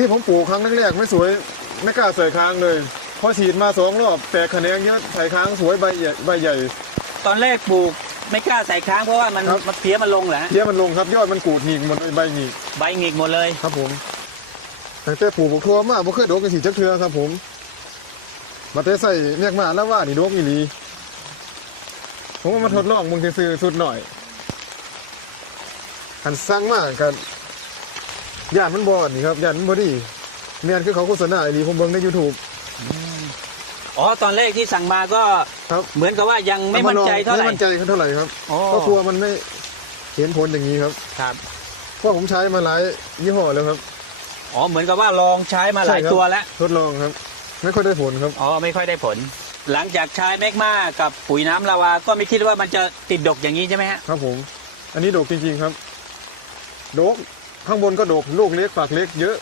ที่ผมปลูกครั้งแรกๆไม่สวยไม่กล้าใส่ค้างเลยพอฉีดมาสองรอบแตกแขนงเยอะใส่ค้างสวยใบใหญ่ใบใหญ่ ตอนแรกปลูกไม่กล้าใส่ค้างเพราะว่ามันครับ มันเพี้ยมันลงแหละเพี้ยมันลงครับยอดมันกูดหงิกหมดใบหงิกใบหงิกหมดเลย ครับผมแต่แต่ปลูกบักทั่วมาบ่เคยโดกกันสีจักเทือครับผมมาแต่ใส่เรียกมาแล้วว่านี่โดกอีหลีผมก็มาทดลองมึงซื้อๆสุดหน่อยกันสร้างมากกัน ย่านมันบอดนี่ครับย่านมันบอดีเมียนคือเขาโฆษณาอีหลีผมเบิ่งใน YouTube อ๋อตอนแรกที่สั่งมาก็ครับเหมือนกับว่ายังไม่มั่นใจเท่าไหร่ไม่มั่นใจเท่าไหร่ครับอ๋อเพราะกลัวมันไม่เห็นผลอย่างนี้ครับครับเพราะผมใช้มาหลายยี่ห้อแล้วครับอ๋อเหมือนกับว่าลองใช้มาหลายใช่ครับตัวแล้ว ทดลองครับ ไม่ค่อยได้ผลครับอ๋อไม่ค่อยได้ผล หลังจากใช้แมกมากับปุ๋ยน้ำลาวา ก็ไม่คิดว่ามันจะติดดกอย่างนี้ใช่ไหมฮะครับผม อันนี้โดกจริงๆครับโดก ข้างบนก็โดกลูกเล็กฝากเล็กเยอะ